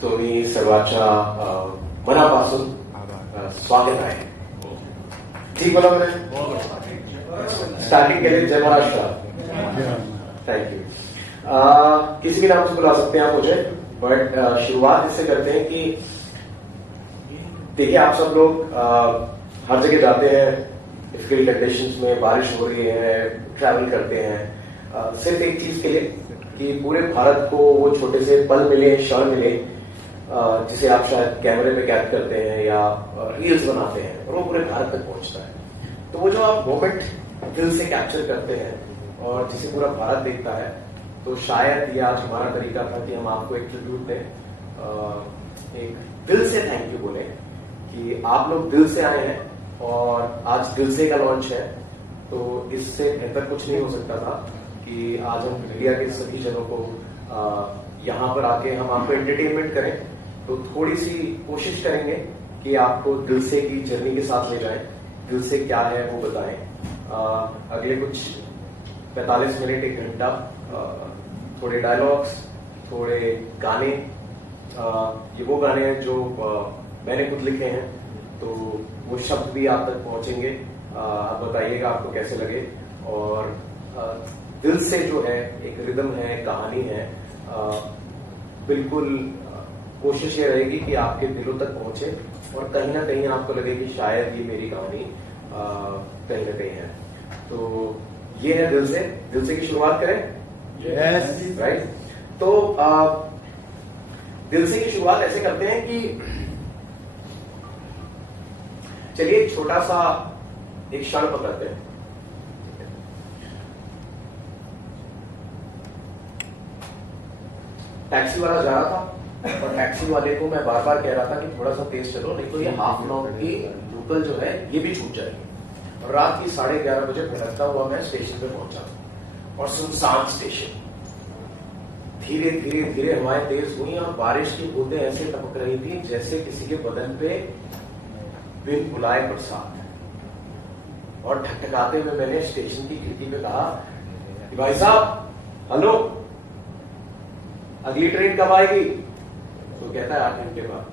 तुम्ही सर्वांच्या मनापासून स्वागत आहे. ठीक बोला मैंने स्टार्टिंग के लिए जय महाराष्ट्र. Thank you. किसी भी नाम से बुला सकते हैं आप मुझे, बट शुरुआत इससे करते हैं कि देखिए आप सब लोग हर जगह जाते हैं, डिफिकल्ट कंडीशंस में, बारिश हो रही है, ट्रैवल करते हैं सिर्फ एक चीज के लिए कि पूरे भारत को वो छोटे से पल मिले, क्षण मिले जिसे आप शायद कैमरे में कैद करते हैं या रील्स बनाते हैं और वो पूरे भारत तक पहुंचता है. तो वो जो आप मोमेंट दिल से कैप्चर करते हैं और जिसे पूरा भारत देखता है, तो शायद ये आज हमारा तरीका था कि हम आपको एक ट्रिब्यूट दें, एक दिल से थैंक यू बोले कि आप लोग दिल से आए हैं और आज दिल से का लॉन्च है. तो इससे बेहतर कुछ नहीं हो सकता था कि आज हम मीडिया के सभी जनों को यहाँ पर आके हम आपको एंटरटेनमेंट करें. तो थोड़ी सी कोशिश करेंगे कि आपको दिल से की जर्नी के साथ ले जाएं, दिल से क्या है वो बताएं. अगले कुछ 45 मिनट, 1 घंटा थोड़े डायलॉग्स, थोड़े गाने, ये वो गाने हैं जो मैंने खुद लिखे हैं, तो वो शब्द भी आप तक पहुंचेंगे. आप बताइएगा आपको कैसे लगे. और दिल से जो है एक रिदम है, कहानी है, बिल्कुल कोशिश ये रहेगी कि आपके दिलों तक पहुंचे और कहीं ना कहीं आपको लगे कि शायद ये मेरी कहानी कहीं ना कहीं है. तो ये है दिल से की शुरुआत करें. Yes right. तो दिल से की शुरुआत ऐसे करते हैं कि चलिए एक छोटा सा एक क्षण पकड़ते हैं. टैक्सी वाला जा रहा था और टैक्सी वाले को मैं बार बार कह रहा था कि थोड़ा सा तेज चलो, नहीं तो ये हाफ an hour की लोकल जो है ये भी छूट जाएगी. और रात की 11:30 बजे भटकता हुआ मैं स्टेशन पे पहुंचा और सुनसान स्टेशन. धीरे धीरे धीरे हवाएं तेज हुई और बारिश की बूंदें ऐसे टपक रही थी जैसे किसी के बदन पे बिन बुलाए बरसात. और ठकठकाते हुए मैंने स्टेशन की खिड़की पे कहा कि भाई साहब, हेलो, अगली ट्रेन कब आएगी? तो कहता है 8 घंटे बाद.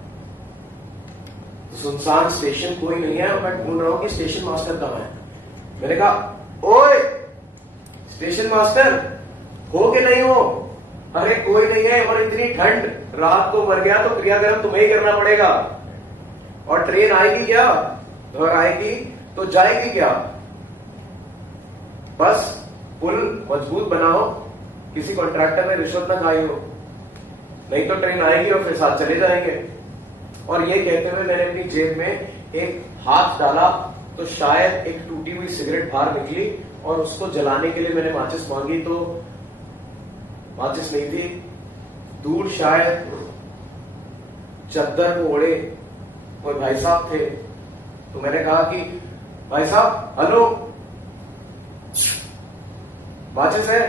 तो सुनसान स्टेशन, कोई नहीं है. मैं ढूंढ रहा हूं कि स्टेशन मास्टर कहां है. मैंने कहा, ओए स्टेशन मास्टर, हो कि नहीं हो? अरे कोई नहीं है. और इतनी ठंड, रात को मर गया तो क्रियाकर्म तुम्हें ही करना पड़ेगा. और ट्रेन आएगी क्या? घर आएगी तो जाएगी क्या? बस पुल मजबूत बनाओ, किसी कॉन्ट्रैक्टर ने रिश्वत ना खाई हो, नहीं तो ट्रेन आएगी और फिर साथ चले जाएंगे. और ये कहते हुए मैंने अपनी जेब में एक हाथ डाला तो शायद एक टूटी हुई सिगरेट बाहर निकली और उसको जलाने के लिए मैंने माचिस मांगी तो माचिस नहीं थी. दूर शायद चद्दर को ओढ़े कोई भाई साहब थे. तो मैंने कहा कि भाई साहब, हेलो, माचिस है,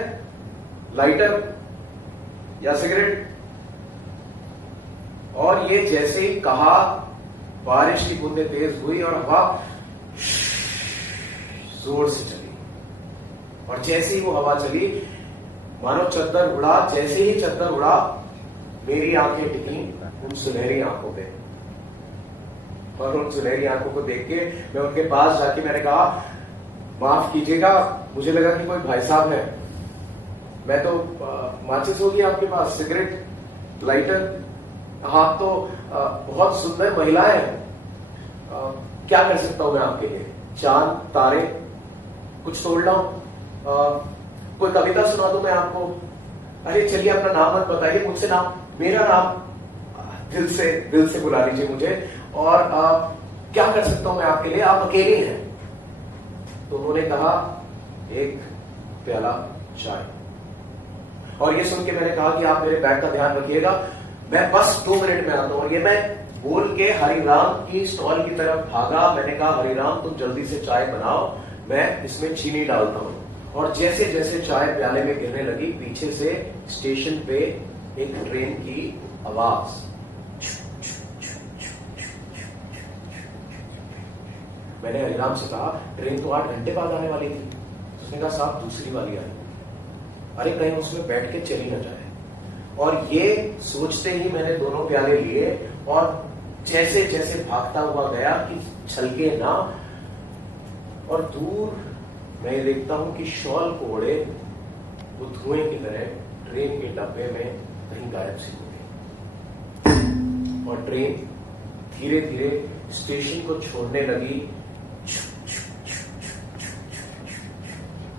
लाइटर या सिगरेट? और ये जैसे ही कहा, बारिश की बूंदें तेज हुई और हवा जोर से चली. और जैसे ही वो हवा चली, मानो चद्दर उड़ा. जैसे ही चद्दर उड़ा, मेरी आंखें टिकी उन सुनहरी आंखों पे. और उन सुनहरी आंखों को देख के मैं उनके पास जाके मैंने कहा, माफ कीजिएगा, मुझे लगा कि कोई भाई साहब है. मैं तो माचिस होगी आपके पास, सिगरेट, लाइटर? हाँ, तो बहुत सुंदर महिलाएं हैं. क्या कर सकता हूं मैं आपके लिए? चांद, तारे, कुछ तोड़ लाऊं? कोई कविता सुना दूं मैं आपको? अरे चलिए अपना नाम मत बताइए, मुझसे नाम, मेरा नाम दिल से बुला लीजिए मुझे, और क्या कर सकता हूं मैं आपके लिए, आप अकेले हैं। तो उन्होंने कहा एक प्याला चाय, और ये सुन के मैंने कहा कि आप मेरे बैग का ध्यान रखिएगा, मैं बस 2 मिनट में आता हूं। और ये मैं बोल के हरिराम की स्टॉल की तरफ भागा। मैंने कहा हरिराम तुम जल्दी से चाय बनाओ, मैं इसमें चीनी डालता हूं। और जैसे जैसे चाय प्याले में गिरने लगी, पीछे से स्टेशन पे एक ट्रेन की आवाज, मैंने हरिराम से कहा ट्रेन तो 8 घंटे बाद आने वाली थी। उसने कहा साहब दूसरी वाली आई। अरे कहीं उसमें बैठ के चली ना जाए। और ये सोचते ही मैंने दोनों प्याले लिए और जैसे जैसे भागता हुआ गया कि छलके ना, और दूर मैं देखता हूं कि शॉल को ओढ़े वो धुएं की तरह ट्रेन के डब्बे में कहीं गायब सी हो गई। और ट्रेन धीरे धीरे स्टेशन को छोड़ने लगी,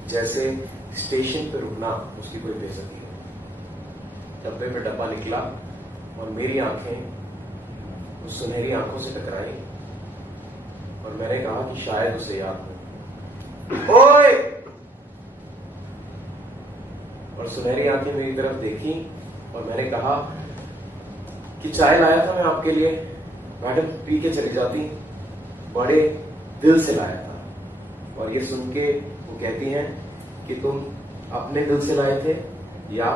जैसे स्टेशन पे रुकना उसकी कोई बेइज्जती हो। डब्बे में डब्बा निकला और मेरी आंखें उस सुनहरी आंखों से टकराई, और मैंने कहा कि शायद उसे याद हो। ओए! और सुनहरी आंखें मेरी तरफ देखी और मैंने कहा कि चाय लाया था मैं आपके लिए, मैडम पी के चली जाती, बड़े दिल से लाया था। और ये सुन के वो कहती हैं कि तुम अपने दिल से लाए थे या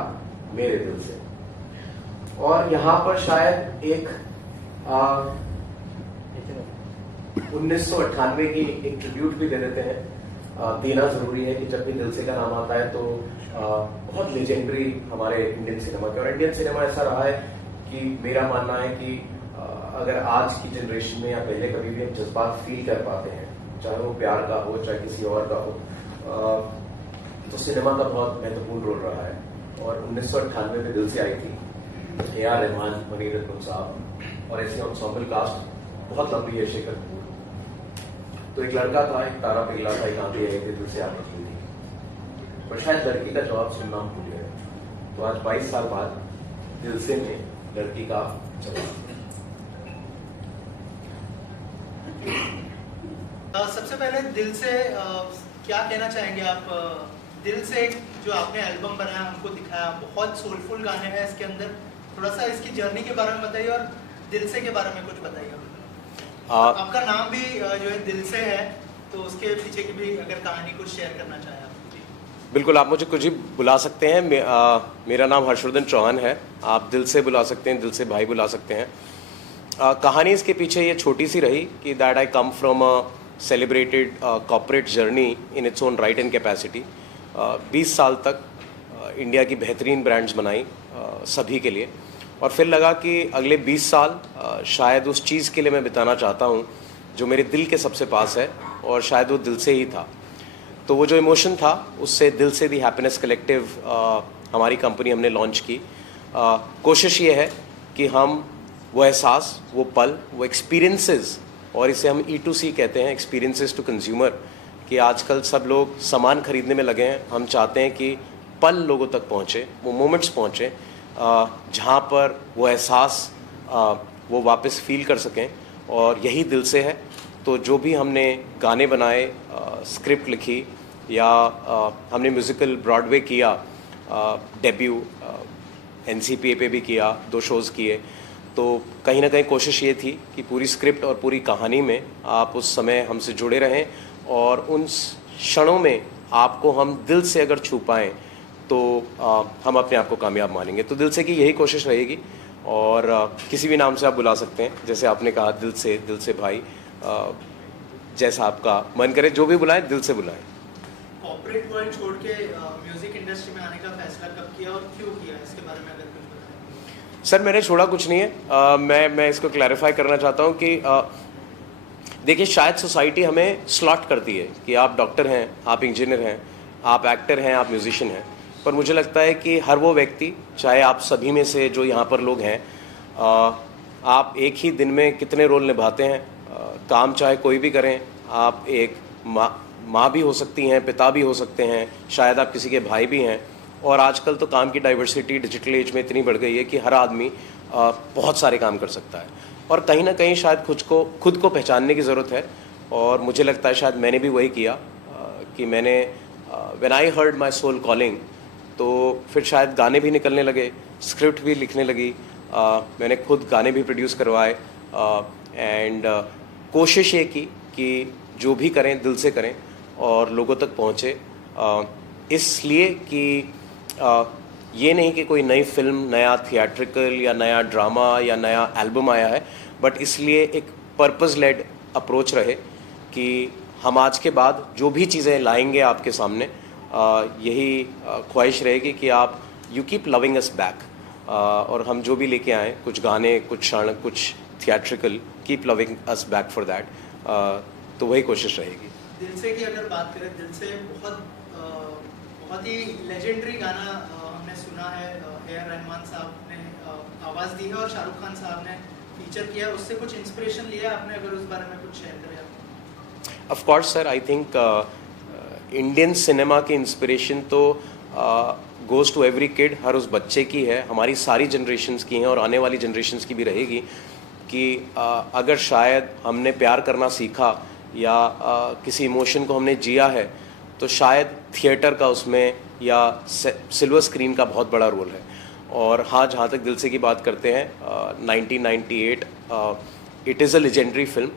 मेरे दिल से। और यहां पर शायद एक 1998 की एक ट्रिब्यूट भी दे देते हैं। देना जरूरी है कि जब भी दिल से का नाम आता है तो बहुत लेजेंडरी हमारे इंडियन सिनेमा के, और इंडियन सिनेमा ऐसा रहा है कि मेरा मानना है कि अगर आज की जनरेशन में या पहले कभी भी हम जज्बात फील कर पाते हैं, चाहे वो प्यार का हो चाहे किसी और का हो, तो सिनेमा का बहुत महत्वपूर्ण रोल रहा है। और 1998 में दिल से आई थी A.R. रहमान, मनी रत्नम साहब, और ऐसी एंसेम्बल कास्ट बहुत लंबी है, शेखर कपूर। तो एक लड़का था, एक तारा पिघला था, एक आंधी आई थी, दिल से आने की थी, पर शायद लड़की का जवाब सुनना भूल गए। तो आज 22 साल बाद दिल से में लड़की का जवाब। सबसे पहले दिल से क्या कहना चाहेंगे आप? दिल से जो आपने एल्बम बनाया, हमको दिखाया, बहुत सोलफुल गाने हैं इसके अंदर, थोड़ा सा इसकी जर्नी के बारे में बताइए और दिल से के बारे में कुछ बताइए। आपका नाम भी जो है दिल से है, तो उसके पीछे की भी अगर कहानी कुछ शेयर करना चाहें आप। बिल्कुल, आप मुझे कुछ भी बुला सकते हैं। मेरा नाम हर्षवर्धन चौहान है, आप दिल से बुला सकते हैं, दिल से भाई बुला सकते हैं। कहानी इसके पीछे ये छोटी सी रही कि that I come from a celebrated corporate journey in its own right and capacity. 20 साल तक इंडिया की बेहतरीन ब्रांड्स बनाई सभी के लिए, और फिर लगा कि अगले 20 साल शायद उस चीज़ के लिए मैं बिताना चाहता हूँ जो मेरे दिल के सबसे पास है, और शायद वो दिल से ही था। तो वो जो इमोशन था, उससे दिल से दी हैप्पीनेस कलेक्टिव हमारी कंपनी हमने लॉन्च की। कोशिश ये है कि हम वो एहसास, वो पल, वो एक्सपीरियंसेस, और इसे हम E2C कहते हैं, एक्सपीरियंसेस टू कंज्यूमर, कि आजकल सब लोग सामान खरीदने में लगे हैं। हम चाहते हैं कि पल लोगों तक पहुँचे, वो मोमेंट्स पहुँचे जहाँ पर वो एहसास वो वापस फील कर सकें, और यही दिल से है। तो जो भी हमने गाने बनाए, स्क्रिप्ट लिखी, या हमने म्यूज़िकल ब्रॉडवे किया, डेब्यू NCPA पे भी किया, 2 शोज़ किए, तो कहीं ना कहीं कोशिश ये थी कि पूरी स्क्रिप्ट और पूरी कहानी में आप उस समय हमसे जुड़े रहें, और उन क्षणों में आपको हम दिल से अगर छू पाएँ तो हम अपने आप को कामयाब मानेंगे। तो दिल से की यही कोशिश रहेगी, और किसी भी नाम से आप बुला सकते हैं, जैसे आपने कहा दिल से भाई, जैसा आपका मन करे, जो भी बुलाएं दिल से बुलाएं। कॉर्पोरेट वर्ल्ड छोड़ के म्यूजिक इंडस्ट्री में आने का फैसला कब किया और क्यों किया, इसके बारे में अगर कुछ बताएं। सर, मैंने छोड़ा कुछ नहीं है। मैं इसको क्लैरिफाई करना चाहता हूँ कि देखिए, शायद सोसाइटी हमें स्लॉट करती है कि आप डॉक्टर हैं, आप इंजीनियर हैं, आप एक्टर हैं, आप म्यूजिशियन हैं, पर मुझे लगता है कि हर वो व्यक्ति, चाहे आप सभी में से जो यहाँ पर लोग हैं, आप एक ही दिन में कितने रोल निभाते हैं। काम चाहे कोई भी करें, आप एक माँ भी हो सकती हैं, पिता भी हो सकते हैं, शायद आप किसी के भाई भी हैं, और आजकल तो काम की डाइवर्सिटी डिजिटल एज में इतनी बढ़ गई है कि हर आदमी बहुत सारे काम कर सकता है, और कहीं ना कहीं शायद खुद को पहचानने की ज़रूरत है। और मुझे लगता है शायद मैंने भी वही किया कि मैंने when I heard my soul calling, तो फिर शायद गाने भी निकलने लगे, स्क्रिप्ट भी लिखने लगी, मैंने खुद गाने भी प्रोड्यूस करवाए, एंड कोशिश ये की कि जो भी करें दिल से करें और लोगों तक पहुँचे, इसलिए कि ये नहीं कि कोई नई फिल्म, नया थिएट्रिकल या नया ड्रामा या नया एल्बम आया है, बट इसलिए एक पर्पस लेड अप्रोच रहे कि हम आज के बाद जो भी चीज़ें लाएंगे आपके सामने, यही ख्वाहिश रहेगी कि आप you keep loving us back, और हम जो भी लेके आएँ, कुछ गाने, कुछ क्षण, कुछ theatrical, keep loving us back for that, तो वही कोशिश रहेगी। दिल से की अगर बात करें, दिल से बहुत ही लेजेंडरी गाना हमने सुना है, ए.आर. रहमान साहब ने आवाज़ दी है और शाहरुख खान साहब ने फीचर किया है, उससे कुछ इंस्पिरेशन लिया है आपने? अगर उस बारे में कुछ शेयर करें आप। Of course sir, I think Indian cinema की इंस्पिरेशन तो गोज़ टू एवरी किड, हर उस बच्चे की है, हमारी सारी जनरेशन्स की हैं और आने वाली जनरेशन्स की भी रहेगी कि अगर शायद हमने प्यार करना सीखा या किसी इमोशन को हमने जिया है, तो शायद थिएटर का उसमें या सिल्वर स्क्रीन का बहुत बड़ा रोल है। और हाँ, जहाँ तक दिल से की बात करते हैं, 1998 it is a legendary film,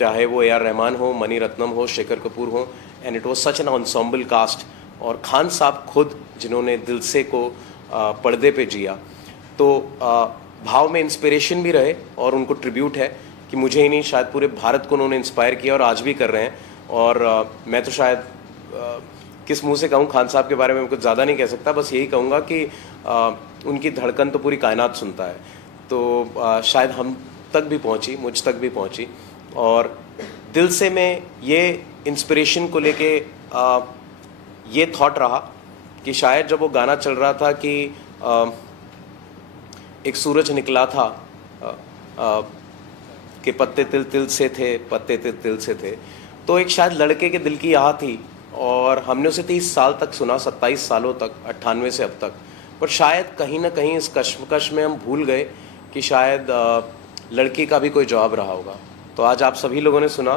चाहे वो ए.आर. रहमान हो, मनी रत्नम हो, शेखर कपूर हो, and it was such an ensemble cast, और खान साहब खुद जिन्होंने दिल से को पर्दे पे जिया, तो भाव में इंस्पिरेशन भी रहे और उनको ट्रिब्यूट है कि मुझे ही नहीं, शायद पूरे भारत को उन्होंने इंस्पायर किया और आज भी कर रहे हैं। और मैं तो शायद किस मुंह से कहूँ, खान साहब के बारे में कुछ ज़्यादा नहीं कह सकता, बस यही कहूँगा कि उनकी धड़कन तो पूरी कायनात सुनता है, तो शायद हम तक भी पहुँची, मुझ तक भी पहुँची। और दिल से में ये इंस्पिरेशन को लेके ये थॉट रहा कि शायद जब वो गाना चल रहा था कि एक सूरज निकला था कि पत्ते तिल तिल से थे, पत्ते तिल तिल से थे, तो एक शायद लड़के के दिल की आह थी, और हमने उसे 30 साल तक सुना, 27 सालों तक, 98 से अब तक। पर शायद कहीं ना कहीं इस कश्मकश में हम भूल गए कि शायद लड़की का भी कोई जवाब रहा होगा। तो आज आप सभी लोगों ने सुना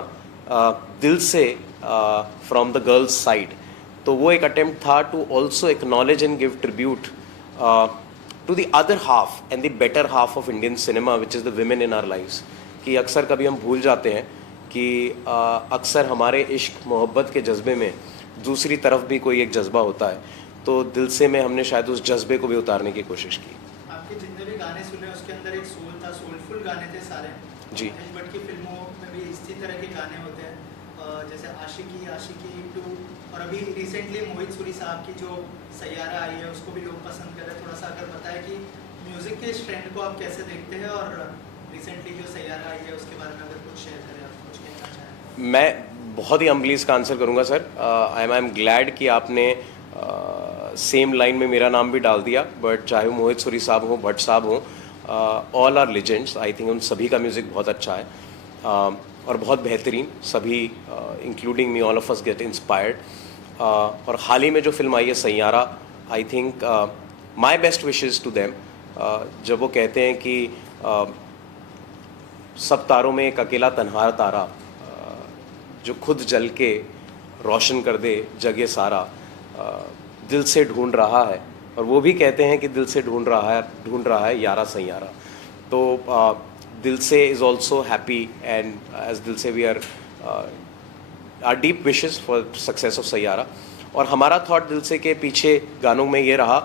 दिल से फ्रॉम द गर्ल्स साइड, तो वो एक अटेम्प्ट था to also acknowledge and give tribute to the other half and the better half of Indian cinema, which is the women in our lives. कि अक्सर कभी हम भूल जाते हैं कि अक्सर हमारे इश्क मोहब्बत के जज्बे में दूसरी तरफ भी कोई एक जज्बा होता है, तो दिल से में हमने शायद उस जज्बे को भी उतारने की कोशिश की। आपके जितने भी गाने सुने उसके अंदर एक सोल था, सोलफुल गाने थे सारे जी। बट की फिल्मों में भी इसी तरह के गाने होते हैं, जैसे आशिकी, आशिकी 2, और अभी रिसेंटली मोहित सूरी साहब की जो सैयारा आई है उसको भी लोग पसंद कर रहे हैं। थोड़ा सा अगर बताएं कि म्यूज़िक के इस ट्रेंड को आप कैसे देखते हैं, और रिसेंटली जो सैयारा आई है उसके बारे में अगर कुछ शेयर करें, आप कुछ कहना चाहें। मैं बहुत ही हम्बली इसका आंसर करूंगा सर। आई एम ग्लैड कि आपने सेम लाइन में मेरा नाम भी डाल दिया, बट चाहे वो मोहित सूरी साहब हो, भट्ट साहब हो, all are legends. I think उन सभी का म्यूज़िक बहुत अच्छा है और बहुत बेहतरीन, सभी including me, all of us get inspired. और हाल ही में जो फिल्म आई है Saiyaara, I think my best wishes to them, जब वो कहते हैं कि सब तारों में एक अकेला तन्हा तारा जो खुद जल के रोशन कर दे जग ये सारा, दिल से ढूंढ रहा है, और वो भी कहते हैं कि दिल से ढूंढ रहा है यारा सैयारा। तो Dil Se is also happy, and as Dil Se we are deep wishes for success of Saiyaara. और हमारा थॉट दिल से के पीछे गानों में ये रहा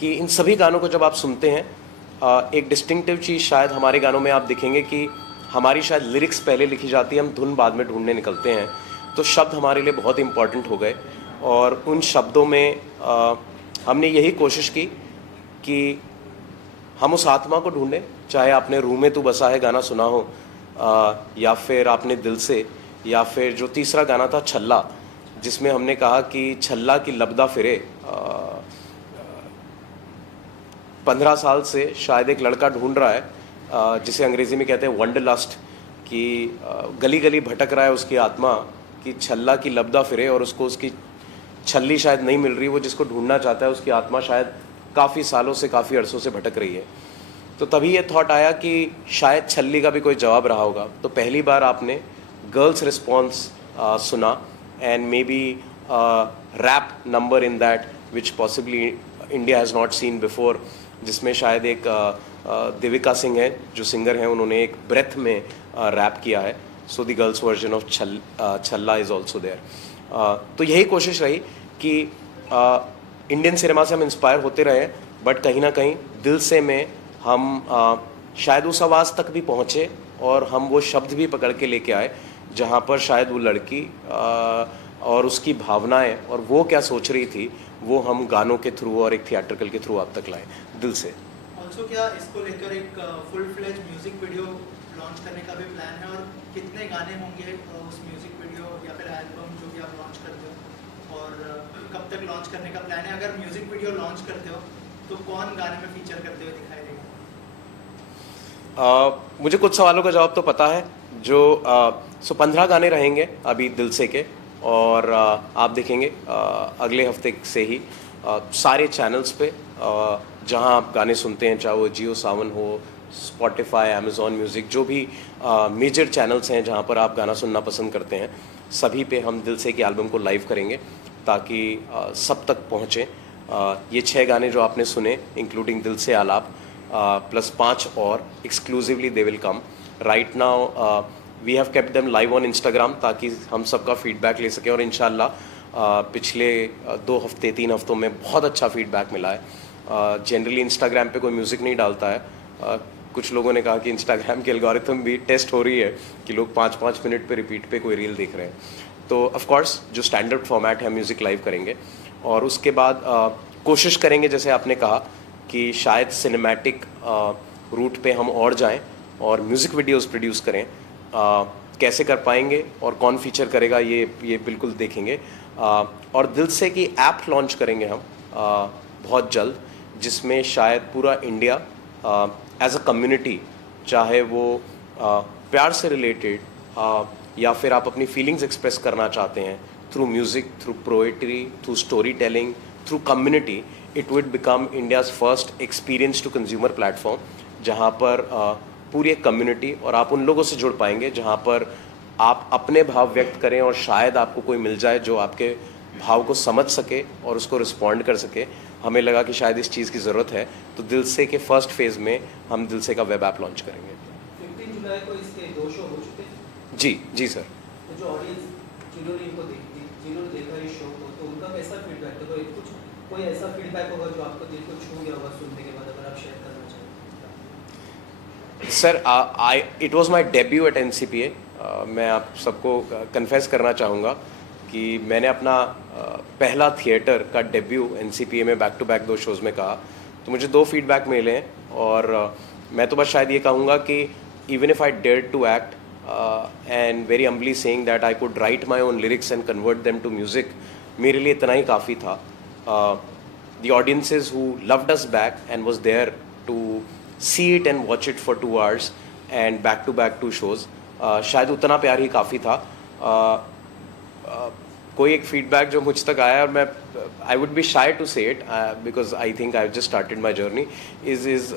कि इन सभी गानों को जब आप सुनते हैं, एक डिस्टिंक्टिव चीज़ शायद हमारे गानों में आप दिखेंगे कि हमारी शायद लिरिक्स पहले लिखी जाती है, हम धुन बाद में ढूंढने निकलते हैं, तो शब्द हमारे लिए बहुत इंपॉर्टेंट हो गए। और उन शब्दों में हमने यही कोशिश की कि हम उस आत्मा को ढूंढें, चाहे आपने रूह में तू बसा है गाना सुना हो, या फिर आपने दिल से, या फिर जो तीसरा गाना था छल्ला, जिसमें हमने कहा कि छल्ला की लबदा फिरे, 15 साल से शायद एक लड़का ढूंढ रहा है, जिसे अंग्रेज़ी में कहते हैं वंडरलस्ट, कि गली गली भटक रहा है उसकी आत्मा, कि छल्ला की लबदा फिरे और उसको उसकी छल्ली शायद नहीं मिल रही, वो जिसको ढूंढना चाहता है उसकी आत्मा शायद काफ़ी सालों से, काफ़ी अरसों से भटक रही है। तो तभी ये थॉट आया कि शायद छल्ली का भी कोई जवाब रहा होगा। तो पहली बार आपने गर्ल्स रिस्पॉन्स सुना, and maybe rap number in that which possibly India has not seen before, जिसमें शायद एक देविका सिंह है जो सिंगर हैं, उन्होंने एक ब्रेथ में रैप किया है। So the girls version of छल्ला इज़ ऑल्सो देयर। तो यही कोशिश रही कि इंडियन सिनेमा से हम इंस्पायर होते रहे, बट कहीं ना कहीं दिल से में हम शायद उस आवाज़ तक भी पहुँचे और हम वो शब्द भी पकड़ के लेके आए जहाँ पर शायद वो लड़की और उसकी भावनाएं और वो क्या सोच रही थी, वो हम गानों के थ्रू और एक थिएट्रिकल के थ्रू आप तक लाए दिल से। ऑल्सो क्या इसको लेकर एक full fledge music video launch करने का भी प्लान है, और कितने गाने होंगे उस म्यूजिक वीडियो या फिर एल्बम जो भी आप लॉन्च करते हो, और कब तक लॉन्च करने का प्लान है? अगर म्यूजिक वीडियो लॉन्च करते हो तो कौन गाने में फीचर करते हुए दिखाई देगा? मुझे कुछ सवालों का जवाब तो पता है। जो 15 गाने रहेंगे अभी दिल से के, और आप देखेंगे अगले हफ्ते से ही सारे चैनल्स पे जहां आप गाने सुनते हैं, चाहे वो जियो सावन हो, स्पॉटिफाई, अमेज़ॉन म्यूज़िक, जो भी मेजर चैनल्स हैं जहां पर आप गाना सुनना पसंद करते हैं, सभी पे हम दिल से के एल्बम को लाइव करेंगे ताकि सब तक पहुँचे। ये 6 गाने जो आपने सुने इंक्लूडिंग दिल से आलाप प्लस 5 और exclusively they will come right now. We have kept them live on Instagram ताकि हम सबका फीडबैक ले सकें, और इंशाल्लाह पिछले 2 हफ्ते 3 हफ्तों में बहुत अच्छा फीडबैक मिला है। जनरली इंस्टाग्राम पे कोई म्यूज़िक नहीं डालता है। कुछ लोगों ने कहा कि इंस्टाग्राम की एल्गोरिथम भी टेस्ट हो रही है कि लोग 5-5 मिनट पे रिपीट पे कोई रील देख रहे हैं। तो ऑफ कोर्स जो स्टैंडर्ड फॉर्मेट है म्यूज़िक लाइव करेंगे, और उसके बाद कोशिश करेंगे जैसे आपने कहा कि शायद सिनेमैटिक रूट पे हम और जाएं और म्यूज़िक वीडियोस प्रोड्यूस करें। कैसे कर पाएंगे और कौन फीचर करेगा ये बिल्कुल देखेंगे। और दिल से की ऐप लॉन्च करेंगे हम बहुत जल्द, जिसमें शायद पूरा इंडिया एज अ कम्युनिटी, चाहे वो प्यार से रिलेटेड या फिर आप अपनी फीलिंग्स एक्सप्रेस करना चाहते हैं through music, through poetry, through story telling, through community, it would become India's first experience to consumer platform, जहाँ पर पूरी एक कम्युनिटी और आप उन लोगों से जुड़ पाएंगे जहाँ पर आप अपने भाव व्यक्त करें और शायद आपको कोई मिल जाए जो आपके भाव को समझ सके और उसको रिस्पॉन्ड कर सके। हमें लगा कि शायद इस चीज़ की ज़रूरत है, तो दिल से के फर्स्ट फेज़ में हम दिल से का वेब ऐप लॉन्च करेंगे। 15 जुलाई को इसके 2 शो हो चुके हैं। जी सर। तो जो ऑडियंस जिन्होंने देखा इस शो को, तो उनका कैसा फीडबैक था? तो कोई ऐसा फीडबैक होगा जो आपको दिल को छू गया होगा सुनने के बाद, अगर आप शेयर करना चाहें? Sir it was my debut at NCPA। मैं आप सबको कन्फेस करना चाहूँगा कि मैंने अपना पहला थिएटर का डेब्यू NCPA में बैक टू बैक 2 शोज़ में कहा, तो मुझे 2 फीडबैक मिले हैं। और मैं तो बस शायद ये कहूँगा कि even if I dare to act and very humbly saying that I could write my own lyrics and convert them to music, मेरे लिए इतना ही काफ़ी था। The audiences who loved us back and was there to see it and watch it for 2 hours and back to back 2 shows, शायद उतना प्यार ही काफ़ी था। कोई एक फीडबैक जो मुझ तक आया, और मैं I would be shy to say it because I think I just started my journey, is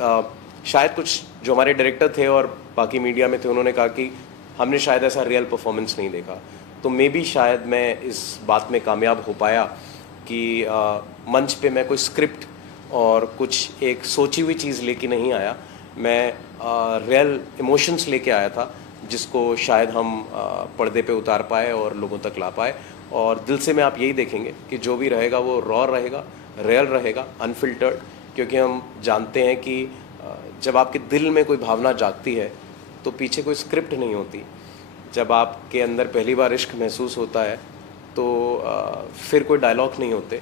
शायद कुछ जो हमारे डायरेक्टर थे और बाकी मीडिया में थे, उन्होंने कहा कि हमने शायद ऐसा रियल परफॉर्मेंस नहीं देखा। तो मे बी शायद मैं इस बात में कामयाब हो पाया कि मंच पे मैं कोई स्क्रिप्ट और कुछ एक सोची हुई चीज़ लेके नहीं आया, मैं रियल इमोशंस लेके आया था, जिसको शायद हम पर्दे पे उतार पाए और लोगों तक ला पाए। और दिल से में आप यही देखेंगे कि जो भी रहेगा वो रॉ रहेगा, रियल रहेगा, अनफिल्टर्ड, क्योंकि हम जानते हैं कि जब आपके दिल में कोई भावना जागती है तो पीछे कोई स्क्रिप्ट नहीं होती। जब आपके अंदर पहली बार इश्क महसूस होता है तो फिर कोई डायलॉग नहीं होते,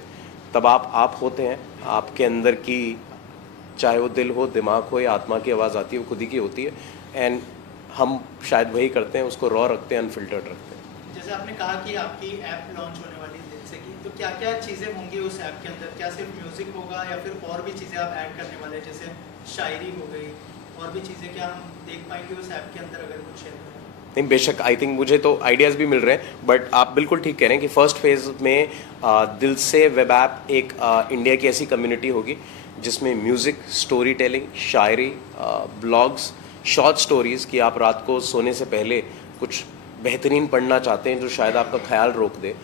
तब आप होते हैं। आपके अंदर की चाहे वो दिल हो, दिमाग हो या आत्मा की आवाज़ आती है, वो खुद ही की होती है, एंड हम शायद वही करते हैं, उसको रॉ रखते हैं, अनफिल्टर्ड रखते हैं। जैसे आपने कहा कि आपकी ऐप लॉन्च होने वाली है दिल से की, तो क्या क्या चीज़ें होंगी उस ऐप के अंदर? क्या सिर्फ म्यूज़िक होगा या फिर और भी चीज़ें आप ऐड करने वाले हैं, जैसे शायरी हो गई, और भी चीज़ें क्या हम देख पाएंगे उस ऐप के अंदर, अगर कुछ शेयर करें? नहीं बेशक आई थिंक मुझे तो आइडियाज़ भी मिल रहे हैं, बट आप बिल्कुल ठीक कह रहे हैं कि फर्स्ट फेज़ में दिल से वेब ऐप एक इंडिया की ऐसी कम्युनिटी होगी जिसमें म्यूज़िक, स्टोरी टेलिंग, शायरी, ब्लॉग्स, शॉर्ट स्टोरीज़ कि आप रात को सोने से पहले कुछ बेहतरीन पढ़ना चाहते हैं जो शायद आपका ख्याल रोक दे,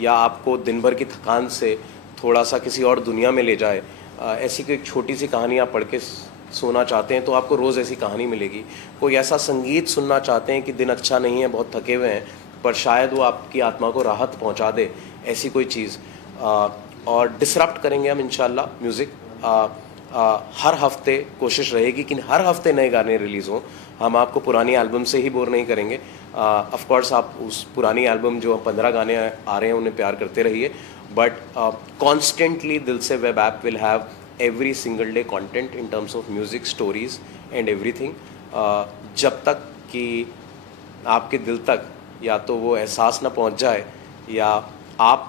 या आपको दिन भर की थकान से थोड़ा सा किसी और दुनिया में ले जाए, ऐसी कोई छोटी सी कहानी आप पढ़ के सोना चाहते हैं तो आपको रोज़ ऐसी कहानी मिलेगी। कोई ऐसा संगीत सुनना चाहते हैं कि दिन अच्छा नहीं है, बहुत थके हुए हैं, पर शायद वो आपकी आत्मा को राहत पहुंचा दे, ऐसी कोई चीज़। और डिसरप्ट करेंगे हम इंशाल्लाह म्यूज़िक। हर हफ्ते कोशिश रहेगी कि हर हफ्ते नए गाने रिलीज़ हों। हम आपको पुरानी एल्बम से ही बोर नहीं करेंगे। ऑफ कोर्स आप उस पुरानी एल्बम जो 15 गाने आ रहे हैं उन्हें प्यार करते रहिए, बट कॉन्स्टेंटली दिल से web app will have every single day content in terms of music, stories and everything, जब तक कि आपके दिल तक या तो वो एहसास ना पहुंच जाए या आप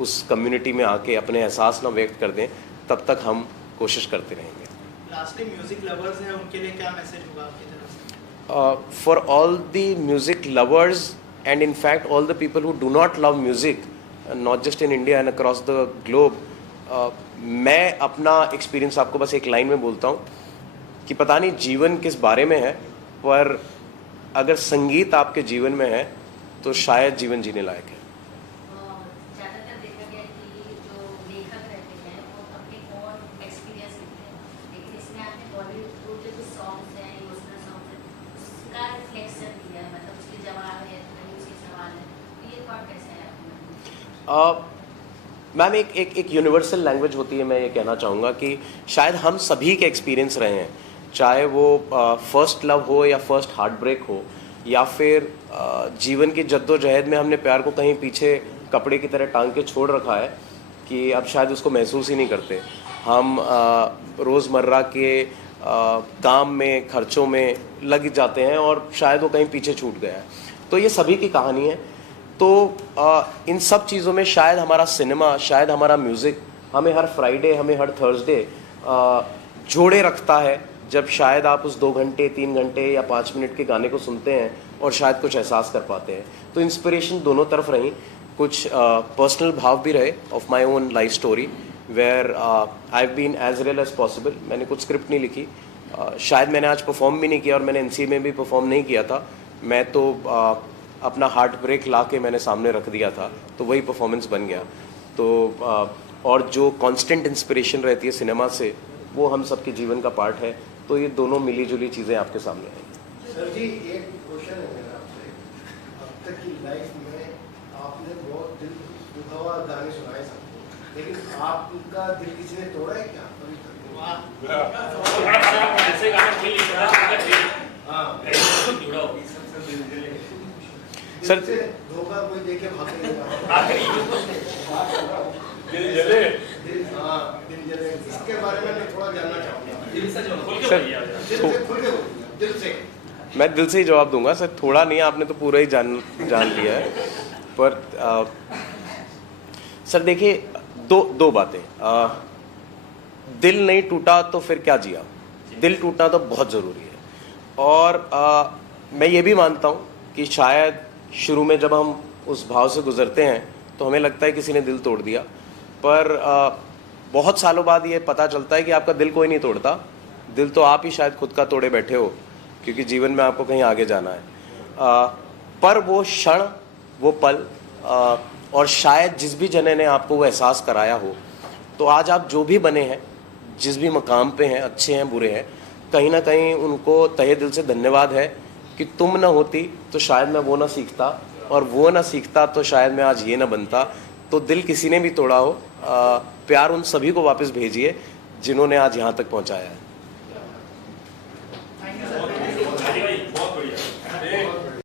उस कम्युनिटी में आके अपने एहसास ना व्यक्त कर दें, तब तक हम कोशिश करते रहेंगे। लास्टली म्यूजिक लवर्स हैं, उनके लिए क्या मैसेज होगा आपकी तरफ से? For all the music lovers and in fact all the people who do not love music, not just in India and across the globe, मैं अपना एक्सपीरियंस आपको बस एक लाइन में बोलता हूँ कि पता नहीं जीवन किस बारे में है, पर अगर संगीत आपके जीवन में है तो शायद जीवन जीने लायक है। ज़्यादातर देखा गया कि जो लेखक रहते हैं वो अपने और एक्सपीरियंस लिखते हैं, लेकिन इसमें आपने बॉलीवुड के कुछ सॉन्ग्स हैं, इमोशनल सॉन्ग्स हैं, उसका रिफ्लेक्शन दिया है, मतलब उसके जवाब है, कहीं उसके सवाल है, तो ये थॉट कैसा है आपका? मैम एक यूनिवर्सल लैंग्वेज होती है। मैं ये कहना चाहूँगा कि शायद हम सभी के एक्सपीरियंस रहे हैं, चाहे वो फर्स्ट लव हो या फर्स्ट हार्ट ब्रेक हो, या फिर जीवन की जद्दोजहद में हमने प्यार को कहीं पीछे कपड़े की तरह टांग के छोड़ रखा है कि अब शायद उसको महसूस ही नहीं करते। हम रोज़मर्रा के काम में, खर्चों में लग जाते हैं और शायद वो कहीं पीछे छूट गया है। तो ये सभी की कहानी है। तो इन सब चीज़ों में शायद हमारा सिनेमा, शायद हमारा म्यूज़िक हमें हर फ्राइडे, हमें हर थर्सडे जोड़े रखता है, जब शायद आप उस 2 घंटे, 3 घंटे या 5 मिनट के गाने को सुनते हैं और शायद कुछ एहसास कर पाते हैं। तो इंस्पिरेशन दोनों तरफ रही, कुछ पर्सनल भाव भी रहे of my own life story where I have been as real as possible. मैंने कुछ स्क्रिप्ट नहीं लिखी, शायद मैंने आज परफॉर्म भी नहीं किया और मैंने NCA में भी परफॉर्म नहीं किया था। मैं तो अपना हार्ट ब्रेक ला के मैंने सामने रख दिया था, तो वही परफॉर्मेंस बन गया। तो और जो कांस्टेंट इंस्पिरेशन रहती है सिनेमा से, वो हम सबके जीवन का पार्ट है। तो ये दोनों मिली जुली चीज़ें आपके सामने आएंगी। सर जी, एक क्वेश्चन है मेरा आपसे। अब तक की लाइफ में आपने बहुत दिल दुखा हुआ गाने सुनाए सबको, लेकिन आपका दिल किसी ने तोड़ा है क्या? ऐसे गाने कोई लिखा है? हाँ, जुड़ा हो सर से धोखा कोई देके भागेगा, दिल जले, हाँ दिल जले, इसके बारे में मैं थोड़ा जानना चाहूँगा। दिल से जो खुल के सर, बोलिए। दिल से खुल के बोलिए, दिल से। मैं दिल से ही जवाब दूंगा सर, थोड़ा नहीं, आपने तो पूरा ही जान लिया है। पर सर देखिए, दो बातें। दिल नहीं टूटा तो फिर क्या जिया? दिल टूटना तो बहुत ज़रूरी है। और मैं ये भी मानता हूँ कि शायद शुरू में जब हम उस भाव से गुजरते हैं तो हमें लगता है किसी ने दिल तोड़ दिया, पर बहुत सालों बाद ये पता चलता है कि आपका दिल कोई नहीं तोड़ता, दिल तो आप ही शायद खुद का तोड़े बैठे हो, क्योंकि जीवन में आपको कहीं आगे जाना है। पर वो क्षण, वो पल, और शायद जिस भी जने ने आपको वो एहसास कराया हो, तो आज आप जो भी बने हैं, जिस भी मकाम पे हैं, अच्छे हैं बुरे हैं, कहीं ना कहीं उनको तहे दिल से धन्यवाद है कि तुम ना होती तो शायद मैं वो ना सीखता, और वो ना सीखता तो शायद मैं आज ये ना बनता। तो दिल किसी ने भी तोड़ा हो, प्यार उन सभी को वापस भेजिए जिन्होंने आज यहाँ तक पहुँचाया है।